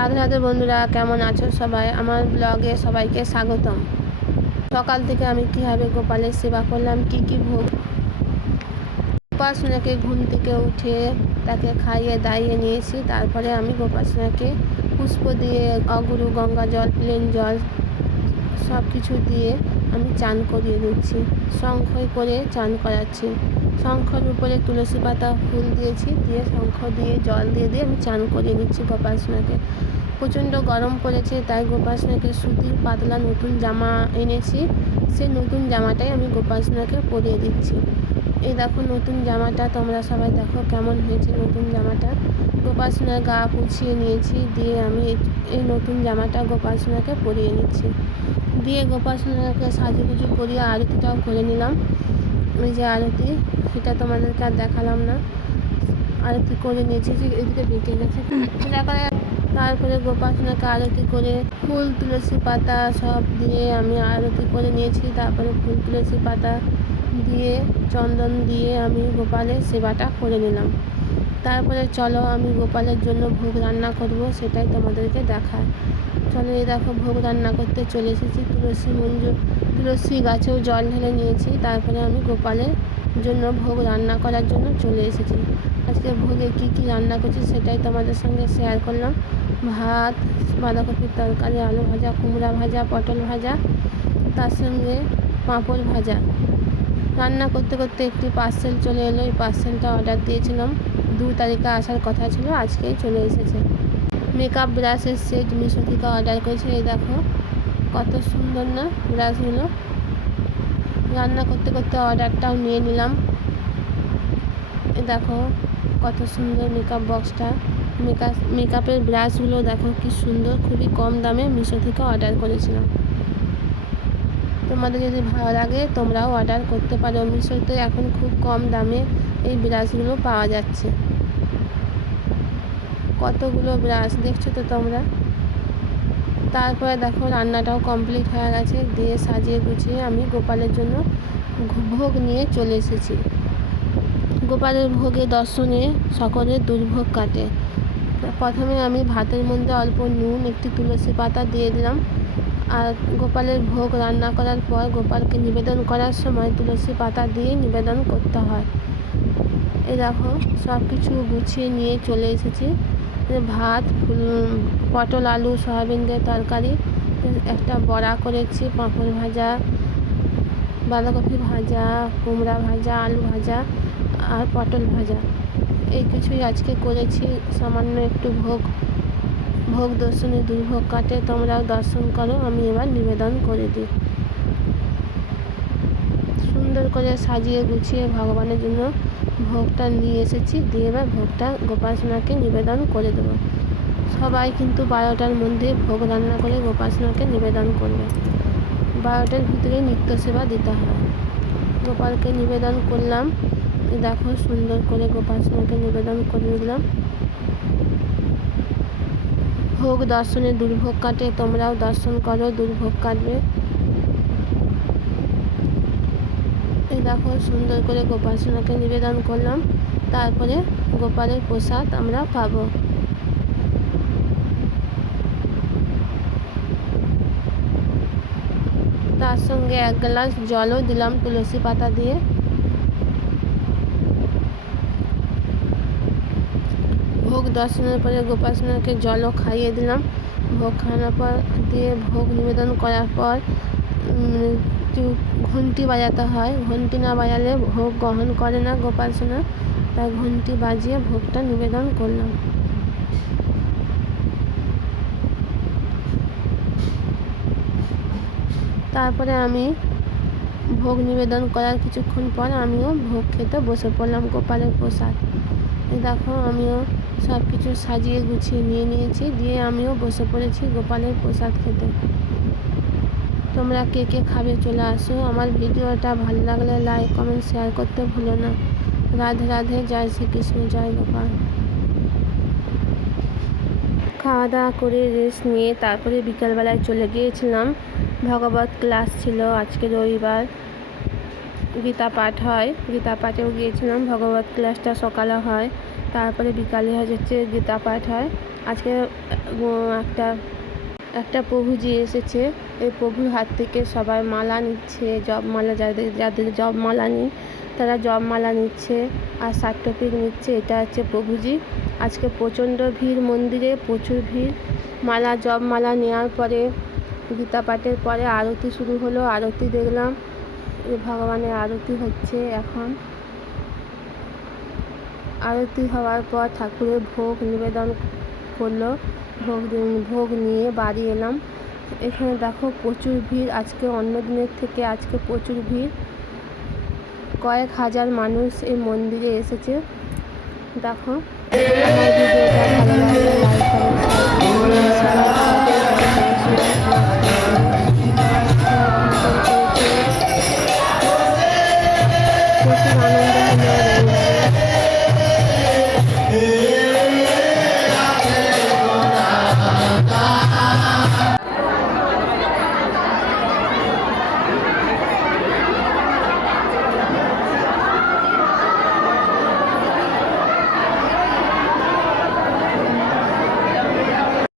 রাধে রাধে বন্ধুরা, কেমন আছো সবাই? আমার ব্লগে সবাইকে স্বাগতম। সকাল থেকে আমি কীভাবে গোপালের সেবা করলাম, কি কি ভোগ? গোপাসনাকে ঘুম থেকে উঠে তাকে খাইয়ে দাইয়ে নিয়েছি। তারপরে আমি গোপাসনাকে পুষ্প দিয়ে অগুরু, গঙ্গা জল প্লেন জল সব কিছু দিয়ে আমি চান করিয়ে দিচ্ছি। শঙ্খই করে চান করাচ্ছি। শঙ্খর উপরে তুলসী পাতা ফুল দিয়েছি, দিয়ে শঙ্খ দিয়ে জল দিয়ে দিয়ে আমি চান করিয়ে নিচ্ছি গোপাসনাকে প্রচণ্ড গরম পড়েছে, তাই গোপাসনাকে সুতির পাতলা নতুন জামা এনেছি। সে নতুন জামাটাই আমি গোপাসনাকে পরিয়ে দিচ্ছি। এই দেখো নতুন জামাটা, তোমরা সবাই দেখো কেমন হয়েছে নতুন জামাটা। গোপাসনার গা পুছিয়ে নিয়েছি, দিয়ে আমি এই নতুন জামাটা গোপাসনাকে পরিয়ে নিচ্ছি। দিয়ে গোপাসনাকে সাজুগুজু করিয়ে আরতিটাও করে নিলাম। ওই যে আরতি, সেটা তোমাদেরকে আর দেখালাম না। আরতি করে নিয়েছি এদিকে বেঁকে গেছে। তারপরে তারপরে গোপাসনাকে আরতি করে ফুল তুলসী পাতা সব দিয়ে আমি আরতি করে নিয়েছি। তারপরে ফুল তুলসী পাতা দিয়ে, চন্দন দিয়ে আমি গোপালের সেবাটা করে নিলাম। তারপরে চলো আমি গোপালের জন্য ভোগ রান্না করব, সেটাই তোমাদেরকে দেখায়। চলো এই দেখো ভোগ রান্না করতে চলে এসেছি। তুলসী মঞ্জু, তুলসী গাছেও জল ঢেলে নিয়েছি। তারপরে আমি গোপালের জন্য ভোগ রান্না করার জন্য চলে এসেছি। আজকে ভোগে কি কি রান্না করছি সেটাই তোমাদের সঙ্গে শেয়ার করলাম। ভাত, বাঁধাকপির তরকারি, আলু ভাজা, কুমড়া ভাজা, পটল ভাজা, তার সঙ্গে পাঁপড় ভাজা। রান্না করতে করতে একটি পার্সেল চলে এলো। এই পার্সেলটা অর্ডার দিয়েছিলাম। দু তারিখে আসার কথা ছিল, আজকেই চলে এসেছে। মেকআপ ব্রাশের সেট মিশো থেকে অর্ডার করেছে, এই দেখো, কত সুন্দর না ব্রাশগুলো রান্না করতে করতে অর্ডারটাও নিয়ে নিলাম। এ দেখো, কত সুন্দর মেকআপ বক্সটা মেকআপ মেকআপের ব্রাশগুলো দেখো কি সুন্দর, খুবই কম দামে মিশো থেকে অর্ডার করেছিলাম। তোমাদের যদি ভালো লাগে, তোমরাও অর্ডার করতে পারো। মিশোতে এখন খুব কম দামে এই ব্রাশগুলো পাওয়া যাচ্ছে। কতগুলো ব্রাশ দেখছ তো তোমরা? তারপরে দেখো রান্নাটাও কমপ্লিট হয়ে গেছে, দিয়ে সাজিয়ে গুছিয়ে আমি গোপালের জন্য ভোগ নিয়ে চলে এসেছি। গোপালের ভোগে দর্শনে সকলের দুর্ভোগ কাটে। প্রথমে আমি ভাতের মধ্যে অল্প নুন, একটি তুলসী পাতা দিয়ে দিলাম। আর গোপালের ভোগ রান্না করার পর গোপালকে নিবেদন করার সময় তুলসী পাতা দিয়ে নিবেদন করতে হয়। এই দেখো সব কিছু গুছিয়ে নিয়ে চলে এসেছি। ভাত পটল, আলু, সয়াবিন দিয়ে তরকারি, একটা বড়া করেছি, পাঁপড় ভাজা, বাঁধাকপি ভাজা, কুমড়া ভাজা, আলু ভাজা আর পটল ভাজা। এই কিছুই আজকে করেছি, সামান্য একটু ভোগ ভোগ দর্শনে দুর্ভোগ কাটে তোমরাও দর্শন করো, আমি এবার নিবেদন করে দিই। সুন্দর করে সাজিয়ে গুছিয়ে ভগবানের জন্য ভোগটা নিয়ে এসেছি। দিয়ে এবার ভোগটা গোপাসনাকে নিবেদন করে দেবো। সবাই কিন্তু বারোটার মধ্যে ভোগ রান্না করে গোপাসনাকে নিবেদন করবে। বারোটার ভিতরে নিত্য সেবা দিতে হয়। গোপালকে নিবেদন করলাম। দেখো সুন্দর করে গোপাসনাকে নিবেদন করে দিলাম ভোগ দর্শনে দুর্ভোগ কাটে, তোমরাও দর্শন করো, দুর্ভোগ কাটবে। এই দেখো সুন্দর করে গোপাসনাকে নিবেদন করলাম। তারপরে গোপালের প্রসাদ আমরা পাবো। তার সঙ্গে এক গ্লাস জলও দিলাম তুলসী পাতা দিয়ে। ভোগ দর্শনের পরে গোপাসনাকে জলও খাইয়ে দিলাম। ভোগ খাওয়ানোর পর দিয়ে ভোগ নিবেদন করার পর ঘন্টি বাজাতে হয়। ঘন্টি না বাজালে ভোগ গ্রহণ করে না গোপাসনা তাই ঘন্টি বাজিয়ে ভোগটা নিবেদন করলাম। তারপরে আমি ভোগ নিবেদন করার কিছুক্ষণ পর আমিও ভোগ খেতে বসে পড়লাম গোপালের প্রসাদ। দেখো, আমিও সব কিছু সাজিয়ে গুছিয়ে নিয়ে নিয়েছি। দিয়ে আমিও বসে পড়েছি গোপালের প্রসাদ খেতে। তোমরা কে কে খাবে চলে আসো। আমার ভিডিওটা ভালো লাগলে লাইক কমেন্ট শেয়ার করতে ভুলো না। রাধে রাধে, জয় শ্রীকৃষ্ণ, জয় গোপাল খাওয়া দাওয়া করে রেস্ট নিয়ে তারপরে বিকালবেলায় চলে গিয়েছিলাম। ভগবত ক্লাস ছিল, আজকে রবিবার। গীতা পাঠ হয়। গীতা পাঠেও গিয়েছিলাম। ভগবত ক্লাসটা সকালে হয়। তারপরে বিকালে হচ্ছে গীতা পাঠ হয়। আজকে একটা একটা প্রভুজি এসেছে, এই প্রভুর হাত থেকে সবাই মালা নিচ্ছে, জব মালা যাদের যাদের জব মালা নেই, তারা জব মালা নিচ্ছে আর সার্টিফিকেট নিচ্ছে, এটা হচ্ছে প্রভুজি। আজকে প্রচণ্ড ভিড় মন্দিরে, প্রচুর ভিড়। মালা, জব মালা নেওয়ার পরে, গীতা পাঠের পরে আরতি শুরু হলো, আরতি দেখলাম ভগবানের আরতি হচ্ছে এখন। আরতি হওয়ার পর ঠাকুরের ভোগ নিবেদন করল ভোগ ভোগ নিয়ে বাড়ি এলাম। এখানে দেখো প্রচুর ভিড়। আজকে অন্য দিনের থেকে আজকে প্রচুর ভিড়। কয়েক হাজার মানুষ এই মন্দিরে এসেছে। দেখো। প্রচুর আনন্দ